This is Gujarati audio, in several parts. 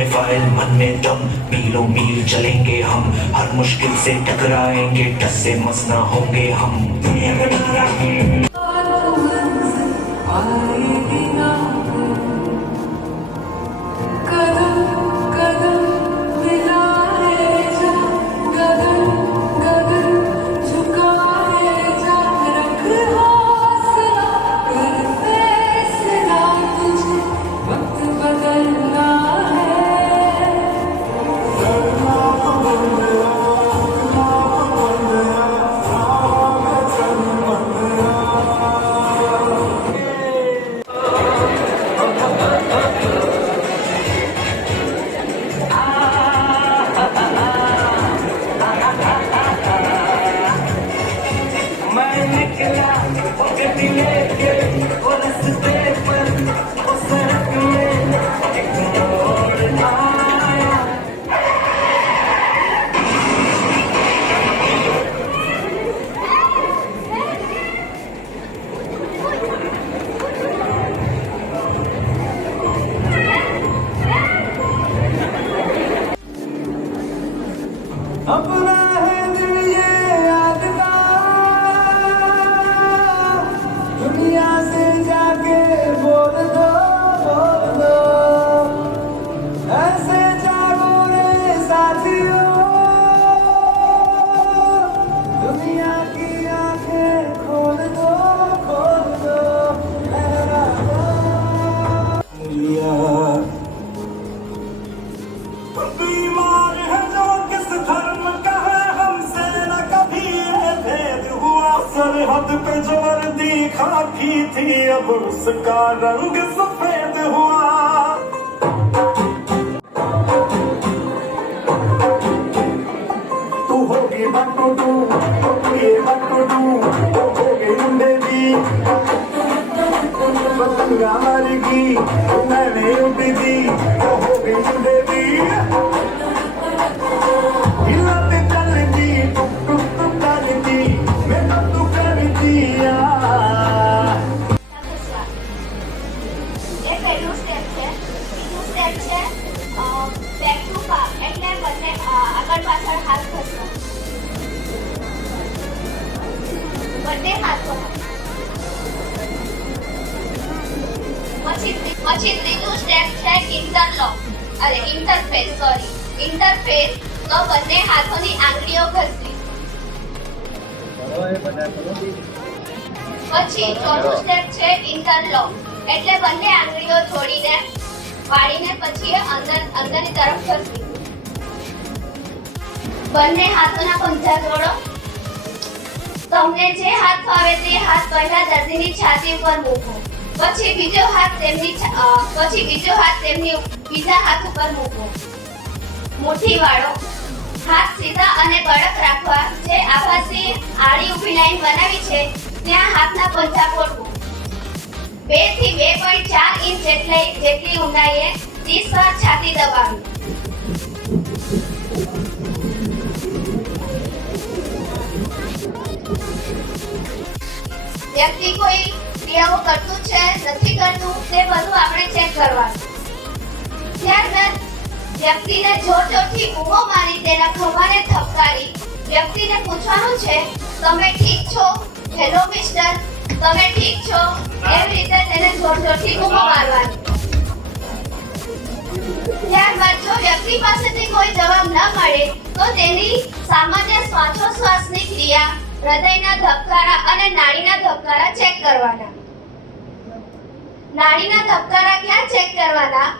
में फाइल मन में दम, मीलों मील चलेंगे हम, हर मुश्किल से टकराएंगे, टस से मस ना होंगे हम। दुनिया का नारा अपना है दिल ये यादगार, दुनिया से जाके बोल दो ऐसे जागो रे साथियों, दुनिया की आंखें खोल दो लहरा दो। बीमार है जो किस धर्म का है, हमसे न कभी ये भेद हुआ, सरहद पे जो वर्दी खाकी थी अब उसका रंग सफेद हुआ। तू होगी बटुडू, ये बटुडू, वो होगी मुंडेगी, पतंगा मरेगी, मैंने उड़ेगी, वो होगी मुंडेगी। हिलाते चलती, टुक टुक टुक चलती, मैं तो कर दिया। એ પહેલું સ્ટેપ છે. બીજું સ્ટેપ છે બેક ટુ પાપ, એટલે બંને આગળ પાછળ હાથ ખસવા, બંને હાથો. પછી ત્રીજું સ્ટેપ છે ઇન્ટરફેસ, તો બંને હાથોની આંગળીઓ ઘસવી. પછી ચોથું સ્ટેપ છે ઇન્ટરલોક, એટલે બંને આંગળીઓ જોડીને વાળીને પછી અંદરની તરફ ઘસવી. બંને હાથોના પંજા જોડો. તમને જે હાથ ફાવે તે હાથ પહેલા દર્દીની છાતી ઉપર મૂકો, પછી બીજો હાથ તેમની બીજા હાથ ઉપર મૂકો. મુઠ્ઠી વાળો. હાથ સીધા અને કડક રાખવા. જે આભાસી આડી ઊભી લાઈન બનાવી છે ત્યાં હાથના પંજા ગોઠવો. 2 થી 2.4 ઇંચ જેટલી ઊંડાઈએ 30 વાર છાતી દબાવી. વ્યક્તિ કોઈ ક્રિયાઓ કરતું છે નથી કરતું તે બધું આપણે ચેક કરવાનું. ત્યારબાદ વ્યક્તિને જોરથી બૂમો મારી તેના ખભાને થપકારી વ્યક્તિને પૂછવાનું છે, તમે ઠીક છો? હેલો મિસ્ટર, તમે ઠીક છો? એવી રીતે તેને જોરથી બૂમો મારવાની. ત્યારબાદ જો વ્યક્તિ પાસેથી કોઈ જવાબ ન મળે તો તેની સામાન્ય શ્વાસોશ્વાસની ક્રિયા, હૃદયના ધબકારા અને નાડીના ધબકારા ચેક કરવાના. નાડીના ધબકારા ક્યાં ચેક કરવાના?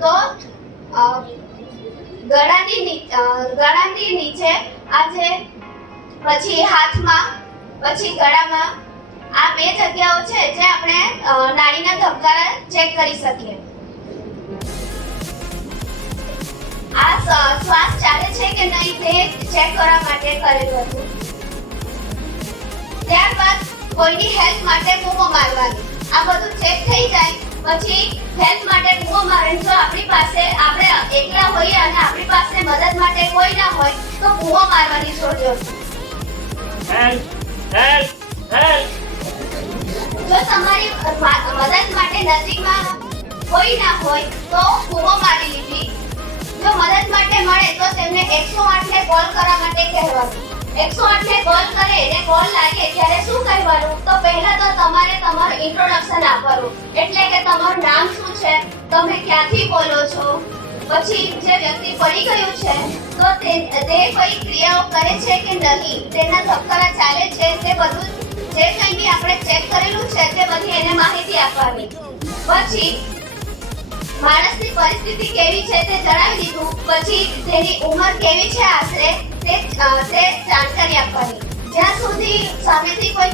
તો ગળાની નીચે આજે, પછી હાથમાં, પછી ગળામાં, આ 2 જગ્યાઓ છે જે આપણે નાડીના ધબકારા ચેક કરી શકીએ. આ શ્વાસ ચાલે છે કે નહીં તે ચેક કરવા માટે કરેલું હતું. ત્યારબાદ કોઈની હેલ્પ માટે બૂમો મારવાની. આ બધું ચેક થઈ જાય પછી હેલ્પ માટે બૂમો મારવાની. જો આપણી પાસે આપણે એકલા હોઈએ અને આપણી પાસે મદદ માટે કોઈ ના હોય તો બૂમો મારવાની જરૂર છે. Help help help. જો તમારી મદદ માટે નજીકમાં કોઈ ના હોય તો બૂમો મારી લીધી. જો મદદ માટે મળે તો તેમને 108 ને કોલ કરવા માટે કહેવાનું. 108 ને કોલ કરે અને કોલ લાગે ત્યારે શું કહેવાનું? તો પહેલા તો તમારે તમારું ઇન્ટ્રોડક્શન આપવાનું. એટલે કે તમારું નામ શું છે, તમે ક્યાંથી બોલો છો, પછી જે વ્યક્તિ પડી ગયું છે તો તે કોઈ ક્રિયાઓ કરે છે કે નહીં, તેના ધબકારા ચાલે છે, તે બધું જે કંઈ બી આપણે ચેક કરેલું છે તે બધી એને માહિતી આપવાની. પછી માણસની પરિસ્થિતિ કેવી છે તે જણાવી દીધું. પછી તેની ઉંમર કેવી છે આશરે તે જાણકારી આપવાની. જ્યાં સુધી સામેથી કોઈ